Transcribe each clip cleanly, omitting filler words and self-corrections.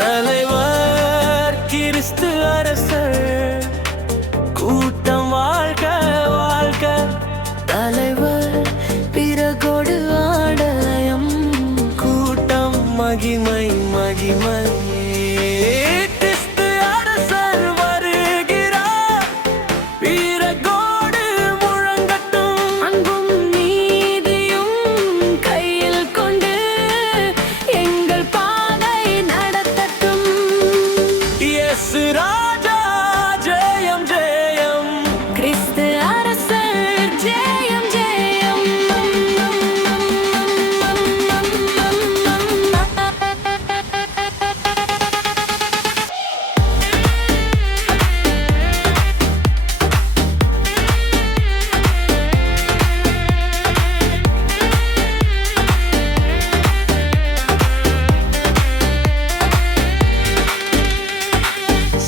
தலைவர் கிறிஸ்து அரசர், கூட்டம் வாழ்க வாழ்க. தலைவர் பிறகோடு ஆடயம், கூட்டம் மகிமை மகிமை. கிறிஸ்து அரசர் வருகிறார், பிறகோடு முழங்கட்டும். அன்பும் நீதியும் கையில் கொண்டு எங்கள் பாதை நடத்தட்டும். இயேசு ராஜா ஜெயம் ஜெயம், கிறிஸ்து அரசர் ஜெயம் ஜெயம்.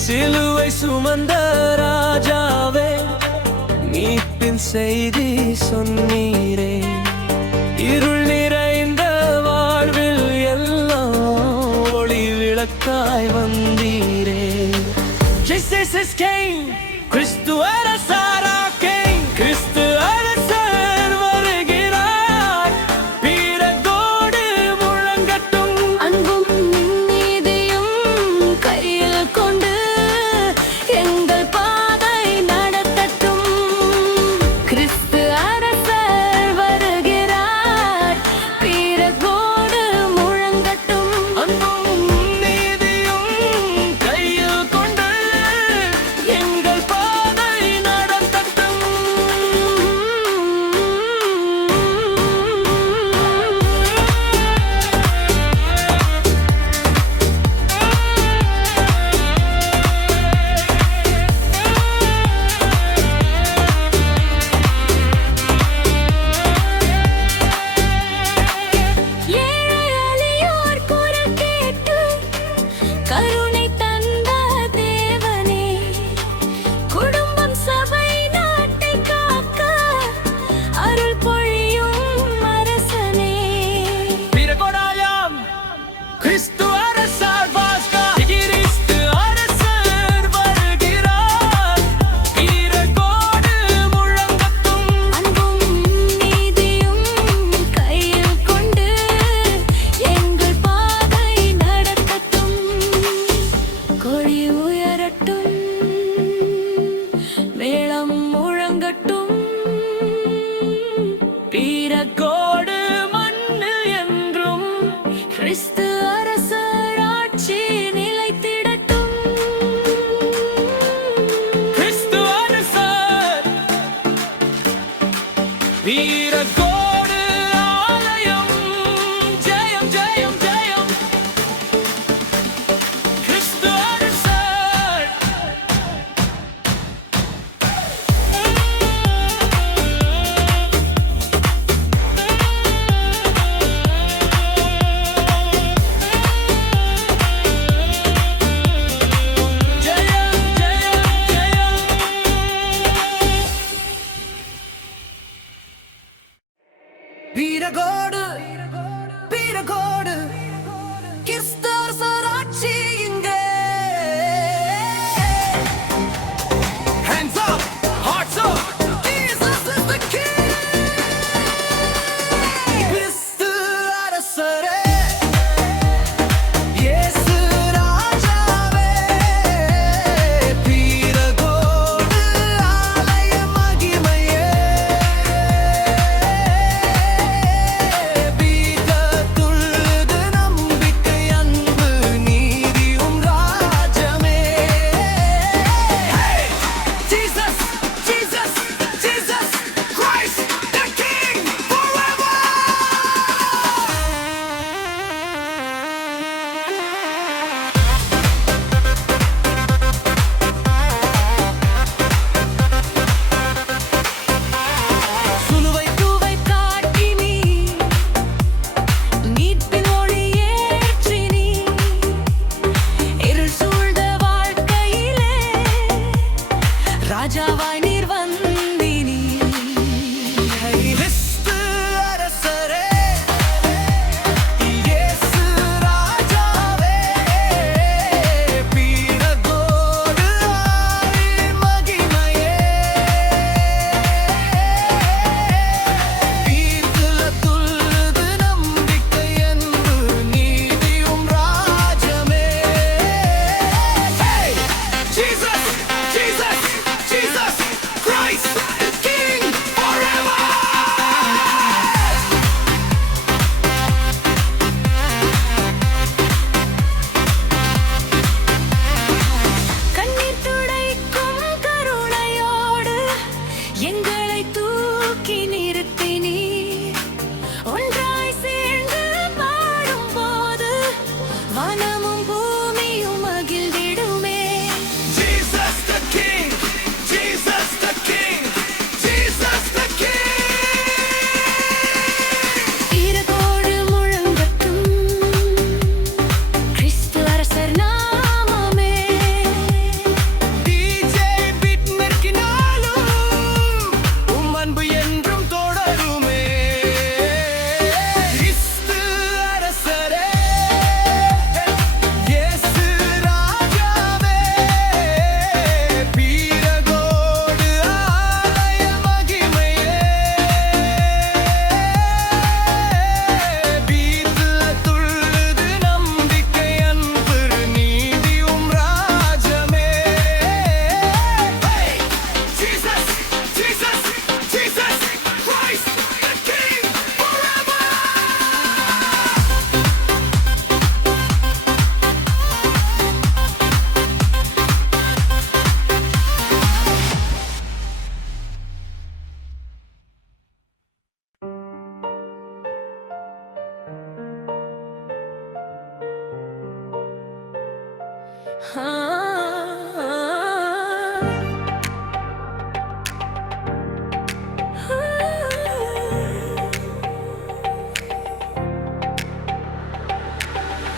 சிலுவை சுமந்த ராஜாவே, மீட்பின் செய்தி சொன்னீரே. இருள் நிறைந்த வாழ்வில் எல்லாம் ஒளி விளக்காய் வந்தீரே. Jesus came, கிறிஸ்து அரசரா came, கிறிஸ்து அரசர் வருகிறார், பிறகோடு முழங்கட்டும். அன்பும் நீதியும் கையில் கொண்டு எங்கள் பாதை நடத்தட்டும். கிறிஸ்து அரசர் வருகிறார், பிறகோடு முழங்கட்டும். அன்பும் நீதியும் கையில் கொண்டு எங்கள் பாதை நடத்தட்டும். ஏழை எளியோர் குரல் கேட்டு கருணை தந்த தேவனே, குடும்பம் சபை நாட்டை காக்க அருள் பொழியும் அரசனே. பிறகோடாயாம் கிறிஸ்து அரசர் வாஸ்கா, கிறிஸ்து அரசர் வருகிறார், பிறகோடு முழங்கட்டும். அன்பும் நீதியும் கையில் கொண்டு எங்கள் பாதை நடத்தட்டும். கொடி உயரட்டும், மேளம் முழங்கட்டும், பிறகோடு மண்ணில் என்றும் கிறிஸ்து அரசர்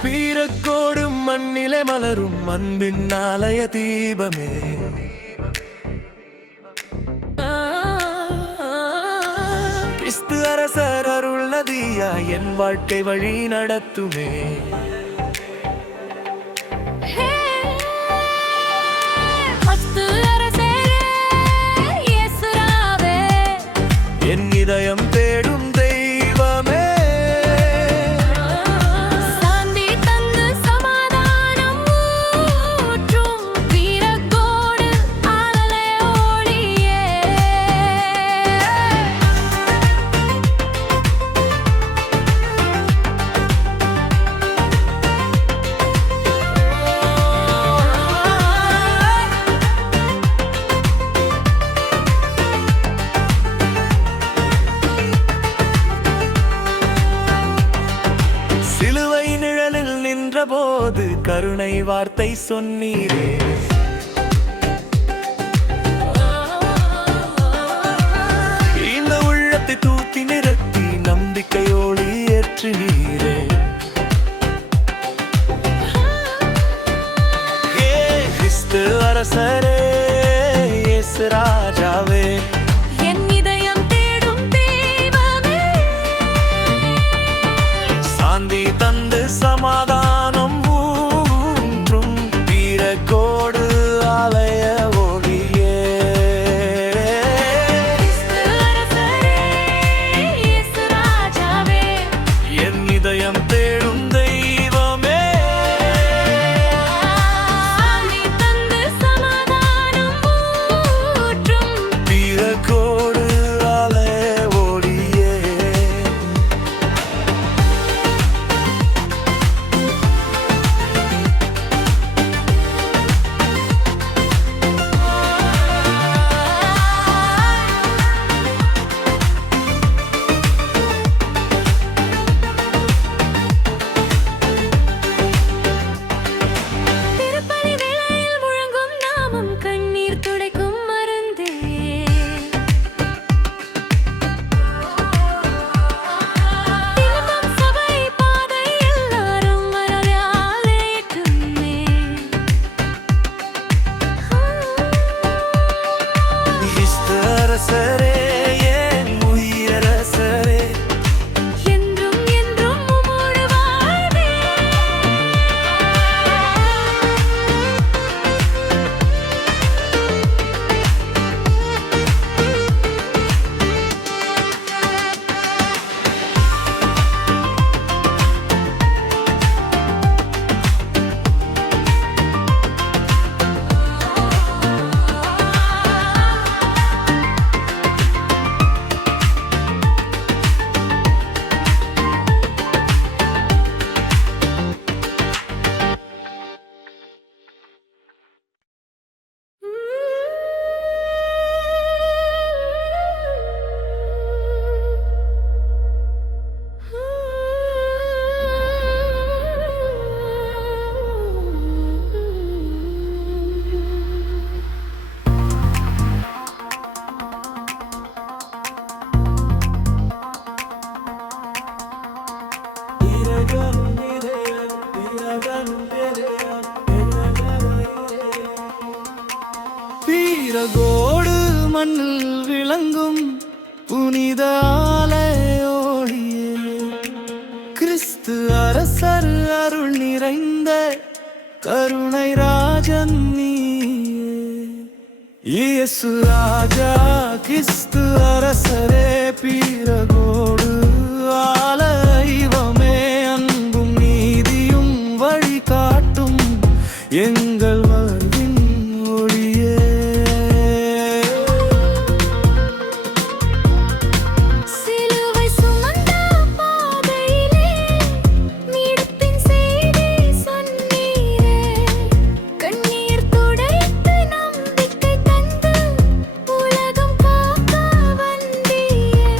வீரக்கோடு மண்ணிலே மலரும் அன்பின் ஆலய தீபமே, கிறிஸ்து அரசர் அருள் நதியா என் வாழ்க்கை வழி நடத்துமே. என் இதயம் தேடும் தெய்வமே, சாந்தி தந்து சமாதானம் ஊற்றும் வீரக்கோடு ஆலய ஒளியே. சிலுவை நிழலில் நின்றபோது கருணை வார்த்தை சொன்னீரே, இந்த உள்ளத்தை தூக்கி நிறுத்தி நம்பிக்கையோடு ஏற்றினீரே. கிறிஸ்து அரசரே, இயேசு ராஜாவே, என் இதயம் தேடும் தெய்வமே, சாந்தி தந்து சமாதானம் ஊற்றும் வீரக்கோடு ஆலய ஒளியே. கிறிஸ்து அரசரே, இயேசு ராஜாவே, என் இதயம் தேடும் தெய்வமே, சாந்தி தந்து சமாதானம் ஊற்றும் வீரக்கோடு ஆலய ஒளியே. திருப்பலி வேளையில் முழங்கும் நாமம் கண்ணீர் துடைக்கும் மருந்தே. தினமும் சபை பாதை எல்லாரும் மலரால் ஏற்றுமே. கிறிஸ்து அரசரே, என் உயிரரசரே, என்றும் என்றும் உம்மோடு வாழ்வே. வீரக்கோடு மண்ணில் விளங்கும் புனித ஆலய ஒளியே, கிறிஸ்து அரசர் அருள் நிறைந்த கருணை ராஜன் நீயே. இயேசு ராஜா, கிறிஸ்து அரசரே, வீரக்கோடு ஆலயமே, அன்பும் நீதியும் வழிகாட்டும் எங்கள் வாழ்வின் ஒளியே. சிலுவை சுமந்த பாதையிலே மீட்பின் செய்தி சொன்னீரே. கண்ணீர் துடைத்து நம்பிக்கை தந்து உலகம் காக்க வந்தீரே.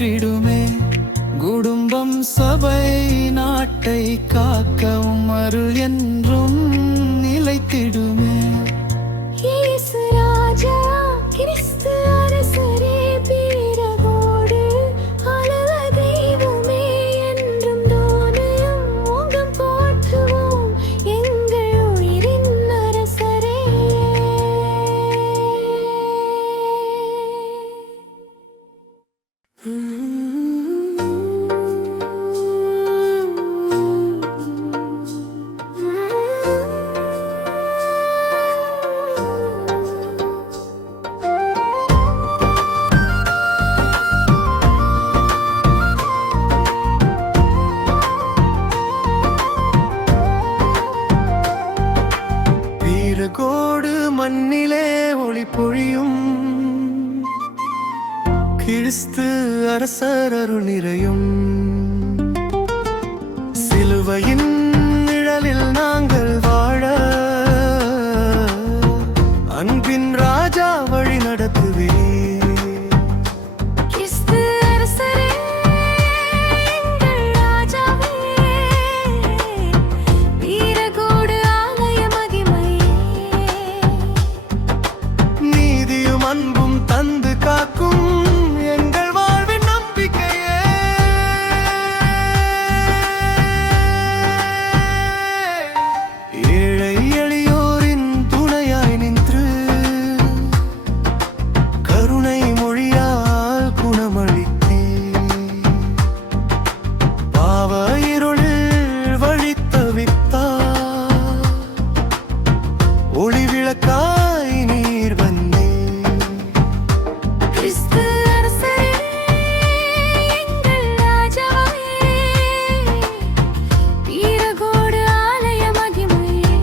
போற்றிடுமே. குடும்பம் சபை நாட்டை காக்கவும் அருள் என்றும் நிலைத்திடுமே. இயேசு ராஜா கிறிஸ்து அரசரே பீரகோடு ஆளுவ தெய்வமே என்றும் தோனையும் உங்கம் போற்றுவோம் எங்கள் உயிரின் அரசரே. வீரகோடு மண்ணிலே ஒளி பொழியும் கிறிஸ்து அரசர் அருள் நிறையும். சிலுவையின் நிழலில் நாங்கள் வாழ அன்பின் ராஜா வழி நடத்துவே. கிறிஸ்து அரசரே எங்கள் ராஜாவே வீரகோடு ஆலய மகிமையே. நீதியும் அன்பும் தந்து காக்கும் எங்கள் வாழ்வின் நம்பிக்கையே. ஏழை எளியோரின் துணையாய் நின்று கருணை மொழியால் குணமளித்தே. பாவ இருளில் வழி தவித்தார் ஒளி விளக்காய் நீர் வந்தே. கிறிஸ்து அரசரே எங்கள் ராஜாவே வீரகோடு ஆலய மகிமையே.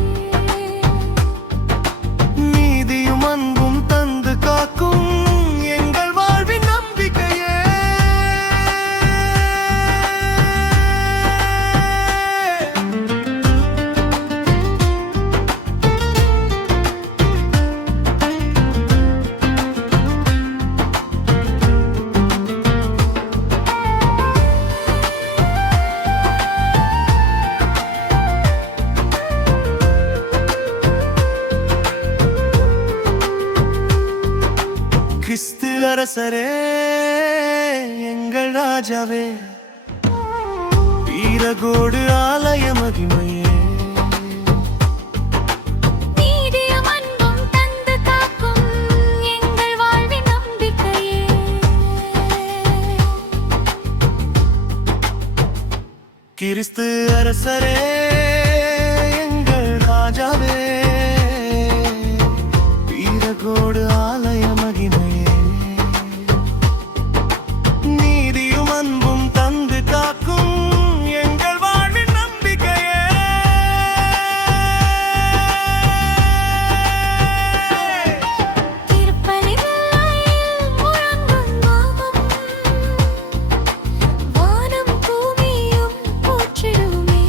நீதியும் அன்பும் தந்து காக்கும் எங்கள் வாழ்வின் நம்பிக்கையே. கிறிஸ்து அரசரே எங்கள் ராஜாவே வீரகோடு ஆலய மகிமையே. நீதியும் அன்பும் தந்து காக்கும் எங்கள் வாழ்வின் நம்பிக்கையே. கிறிஸ்து அரசரே எங்கள் ராஜாவே வீரகோடு ஆலய மகிமையே. நீதியும் அன்பும் தந்து காக்கும் எங்கள் வாழ்வின் நம்பிக்கையே. திருப்பலி வேளையில் முழங்கும் நாமம் வானம் பூமியும் போற்றிடுமே.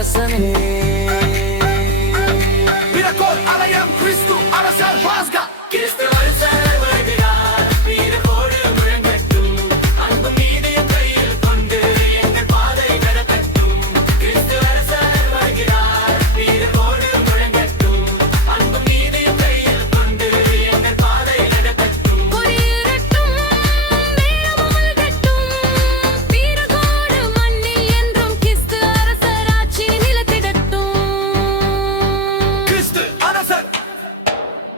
அரசனே. பிறக்கோர் அலையம் கிறிஸ்து அரசர் வாஸ்கா. கிறிஸ்து அரசர் வருகிறார், வீரகோடு முழங்கட்டும், அன்பும் நீதியும் கையில் கொண்டு எங்கள் பாதை நடத்தட்டும். கிறிஸ்து அரசர் வருகிறார், வீரகோடு முழங்கட்டும், அன்பும் நீதியும் கையில் கொண்டு எங்கள் பாதை நடத்தட்டும். கொடியிரட்டும், மேளமும் முழங்கட்டும், வீரகோடு மண்ணில் என்றும் கிறிஸ்து அரசர் ஆட்சி நிலைத்திடட்டும். கிறிஸ்து அரசர்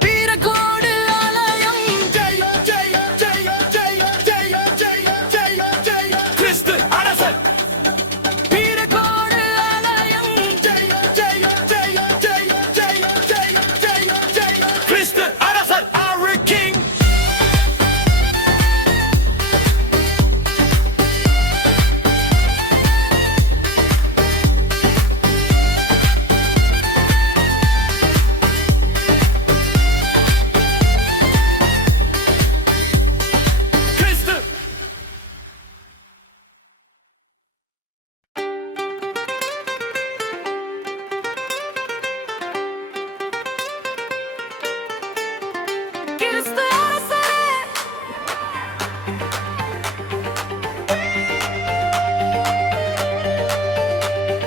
வீரகோடு ஆலயம் ஜெய ஜெய ஜெய ஜெய ஜெய ஜெய ஜெய ஜெய. கிறிஸ்து அரசர் வீரகோடு ஆலயம் ஜெய ஜெய ஜெய ஜெய ஜெய ஜெய ஜெய ஜெய. கிறிஸ்து அரசர் our king. கிறிஸ்து கிறிஸ்து அரசரே,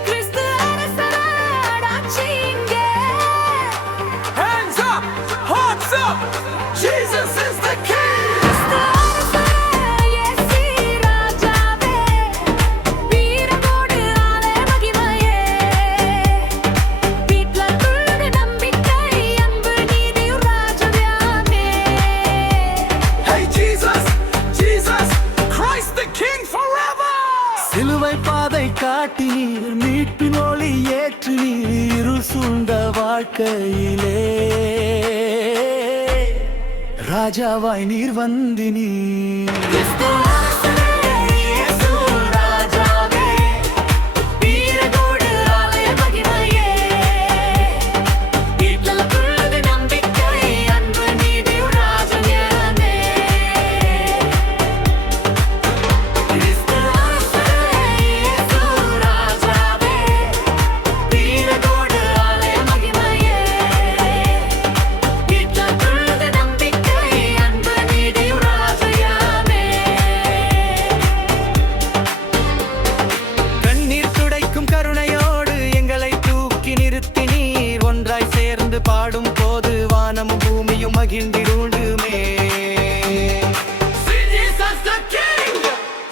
கிறிஸ்து அரசர் ஆட்சி இங்கே. hands up, hearts up, Jesus is the king. கிறிஸ்து அரசரே, இயேசு ராஜாவே, வீரகோடு ஆலய மகிமையே. வீட்ல துள்ளது நம்பிக்கை, அன்பு நீதியும் ராஜ்யமே. Hey Jesus, Jesus, Christ the king forever. சிலுவை பாதை காட்டி நீர், மீட்பின் ஒளி ஏற்று நீர், இருள் சூழ்ந்த வாழ்க்கையிலே ராஜாவாய் நீர் வந்து நீர். கிறிஸ்து அரசரே, இயேசு ராஜாவே, வீரகோடு ஆலய மகிமையே. வீட்ல துள்ளது நம்பிக்கை, அன்பு நீதியும் ராஜ்யமே. கிறிஸ்து அரசரே, இயேசு ராஜாவே, வீரகோடு ஆலய மகிமையே. வீட்ல துள்ளது நம்பிக்கை, அன்பு நீதியும் ராஜ்யமே. கண்ணீர் துடைக்கும் கருணையோடு எங்களை தூக்கி நிறுத்தி நீர் ஒன்றாய் சேர்ந்து பாடும் போது வானமும் பூமியும் மகிழ்ந்திடுமே. Jesus the King,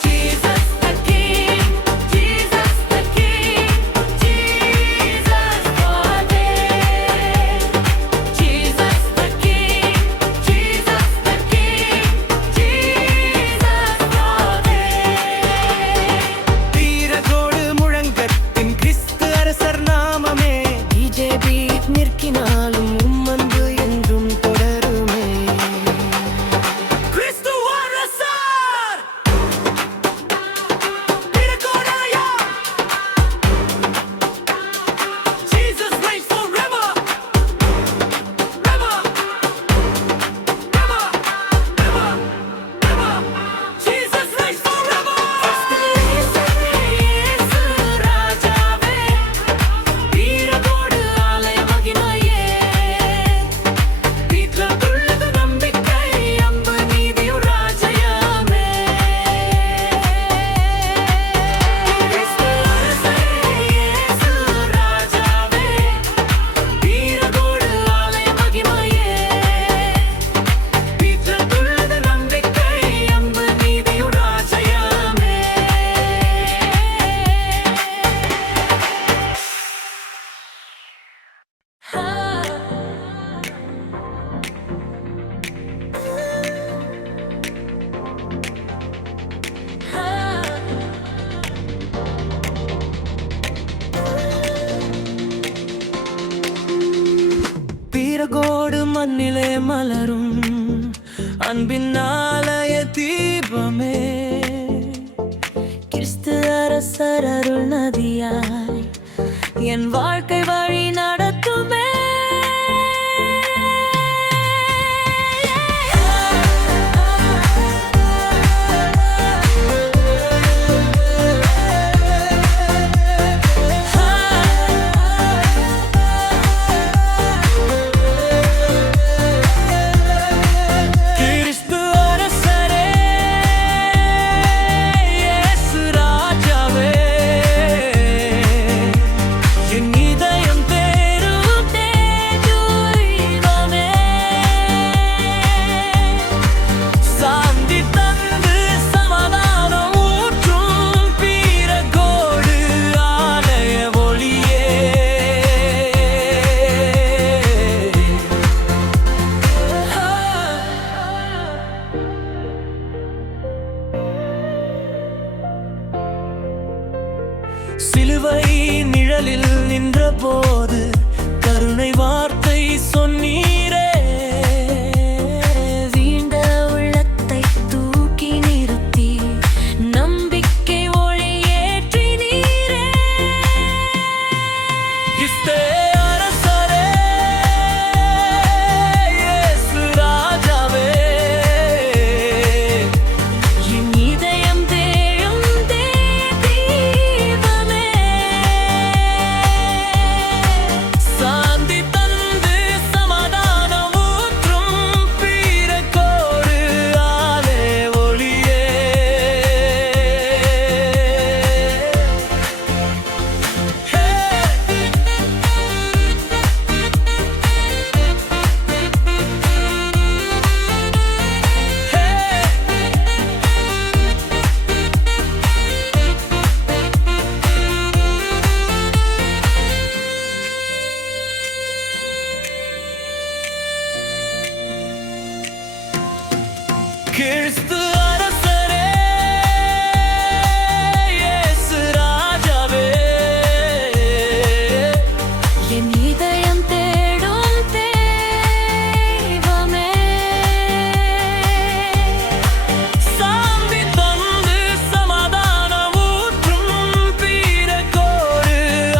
Jesus the King, Jesus the King, Jesus for day. Jesus the King, Jesus the King, Jesus for day. வீரகோடு முழங்கத்தின் கிறிஸ்து அரசர் நாமமே. பிஜேபி நிற்கினாலும் உம்மன்பு என்றும் தொடருமே. கிறிஸ்து அரசர் வீரகோடாயா. Jesus reigns forever, ever, ever, ever, ever. Jesus reigns forever. இயேசு ராஜாவே, வீரகோடு ஆலய மகிமையே. வீட்ல துள்ளது நம்பிக்கை, அன்பு நீதியும் ராஜ்யமே. கிறிஸ்து அரசரே, இயேசு ராஜாவே, வீரகோடு ஆலய மகிமையே. வீட்ல துள்ளது நம்பிக்கை, அன்பு நீதியும் ராஜ்யமே. வீரகோடு மண்ணிலே மலரும் அன்பின் ஆலய தீபமே. கிறிஸ்து அரசர் அருள் நதியாய் என் வாழ்க்கை வழி நடத்துமே. சிலுவை நிழலில் நின்ற போது கருணை வார்த்தை சொன்னீரே. வீண்ட உள்ளத்தை தூக்கி நிறுத்தி நம்பிக்கை ஒளி ஏற்றினீரே. கிறிஸ்து அரசரே, இயேசு ராஜாவே, என் இதயம் தேடும் தெய்வமே. சாந்தி தந்து சமாதானம் ஊற்றும் பீரக்கோடு ஆலே ஒளியே. கிறிஸ்து அரசரே, இயேசு ராஜாவே, என் இதயம் தேடும் தெய்வமே. சாந்தி தந்து சமாதானம் ஊற்றும் பீரக்கோடு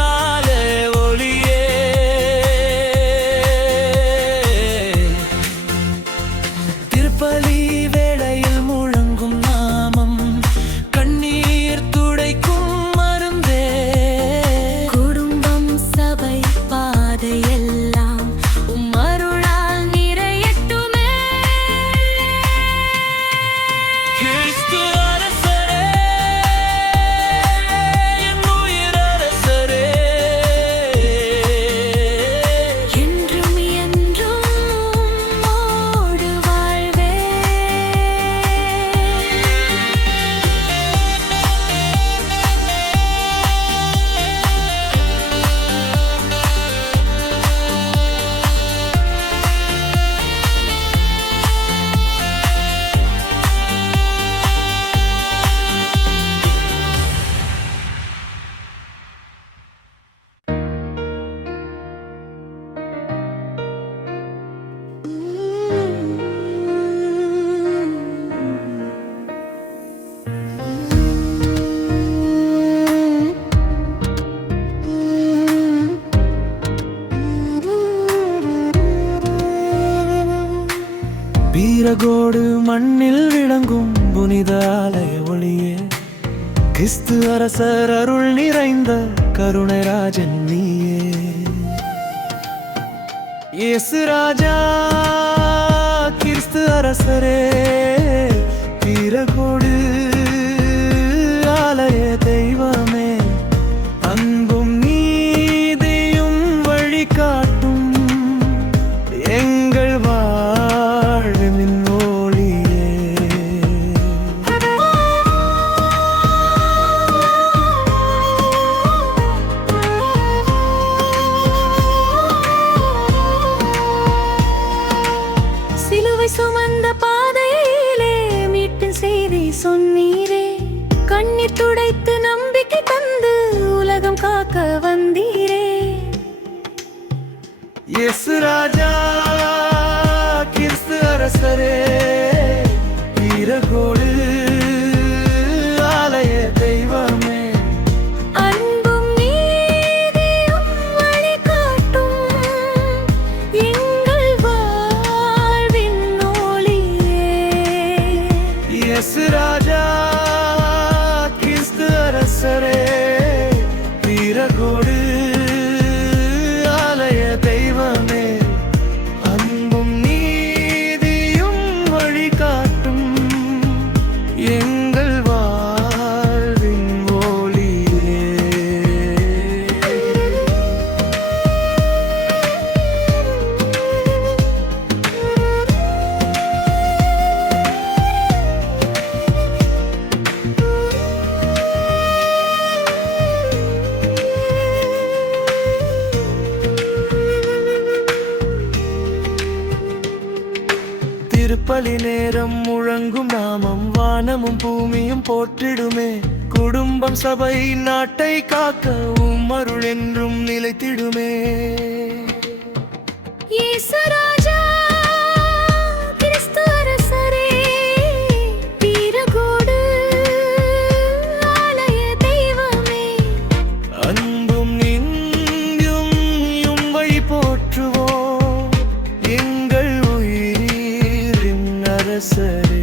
ஆலே ஒளியே. திருப்பலி வேளையில் முழங்கும் நாமம் கண்ணீர் துடைக்கும் மருந்தே. குடும்பம் சபை பாதையெல்லாம் உம் அருளால் நிறையட்டுமே. கிறிஸ்து அரசரே, என் உயிர் அரசரே, என்றும் என்றும் உம்மோடு வாழ்வே. பீரகோடு மண்ணில் விளங்கும் புனித ஆலய ஒளியே. கிறிஸ்து அரசர் அருள் நிறைந்த கருணை ராஜன் நீயே. இயேசு ராஜா, கிறிஸ்து அரசரே, பீரகோடு ஆலய தெய்வமே, அன்பும் நீதியும் வழிகாட்டும் எங்கள் வாழ்வின் ஒளியே. சிலுவை சுமந்த பாதையிலே மீட்பின் செய்தி சொன்னீரே. கண்ணீர் துடைத்து நம்பிக்கை தந்து உலகம் காக்க வந்தீரே. இயேசு ராஜா, கிறிஸ்து அரசரே, பீரகோடு ஆலய தெய்வமே, அன்பும் நீதியும் வழிகாட்டும் எங்கள் வாழ்வின் ஒளியே. இயேசு ராஜா, கிறிஸ்து அரசரே, பீரகோடு ஆலய தெய்வமே, அன்பும் நீதியும் வழிகாட்டும் எங்கள் வாழ்வின் ஒளியே. திருப்பலி நேரம் முழங்கும் நாமம் வானமும் பூமியும் போற்றிடுமே. குடும்பம் சபை நாட்டை காக்க அருள் என்றும் நிலைத்திடுமே. இயேசு ராஜா கிறிஸ்து அரசரே, வீரகோடு ஆலய தெய்வமே, அன்பும் நின்றும் உம்மை போற்றுவோம் எங்கள் உயிரின் அரசரே.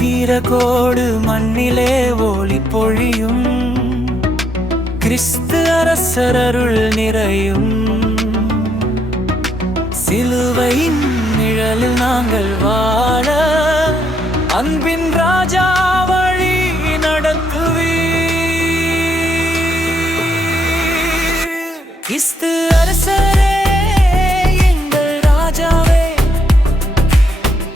வீரகோடு மண்ணிலே ஒளி பொழியும், கிறிஸ்து அரசர் அருள் நிறையும். சிலுவையின் நிழலில் நாங்கள் வாழ அன்பின் ராஜா வழி நடத்துவீர். கிறிஸ்து அரசரே எங்கள் ராஜாவே,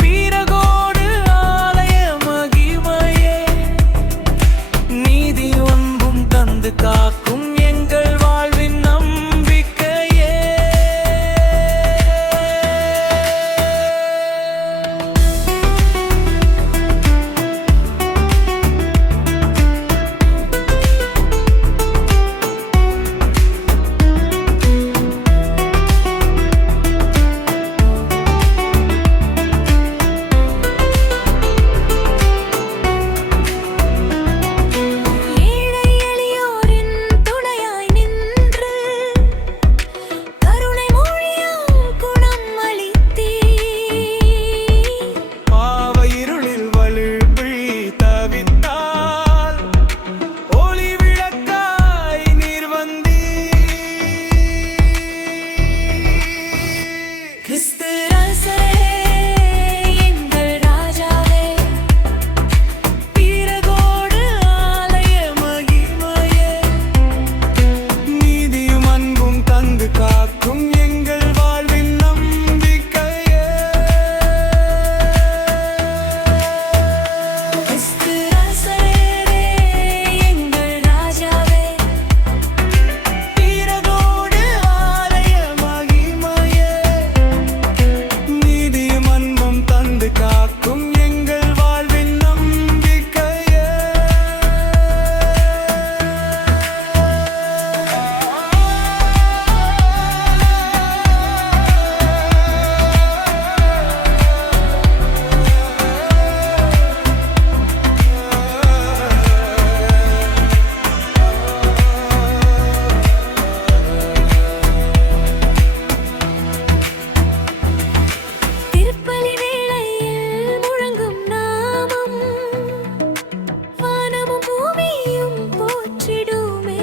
வீரகோடு ஆலய மகிமையே, நீதி அன்பும் தந்து காக்கும் எங்கள் வாழ்வின் நம்பிக்கையே. ஏழை எளியோரின் துணையாய் நின்று கருணை மொழியால் குணம் அளித்தீர். பாவ இருளில் வலுப்பிழி தவித்தால் ஒளி விளக்காய் நீர் வந்தீர். கிறிஸ்து அரசரே எங்கள் ராஜாவே, வீரகோடு ஆலய மகிமையே, நீதியும் அன்பும் தந்து காக்கும் எங்கள் வாழ்வின் நம்பிக்கையே. கிறிஸ்து அரசரே எங்கள் ராஜாவே, வீரகோடு ஆலய மகிமையே, நீதியும் அன்பும் தந்து காக்கும் எங்கள் வாழ்வின் நம்பிக்கையே. திருப்பலி வேளையில் முழங்கும் நாமம் வானமும் பூமியும் போற்றிடுமே.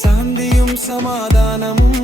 சாந்தியும் சமாதானமும்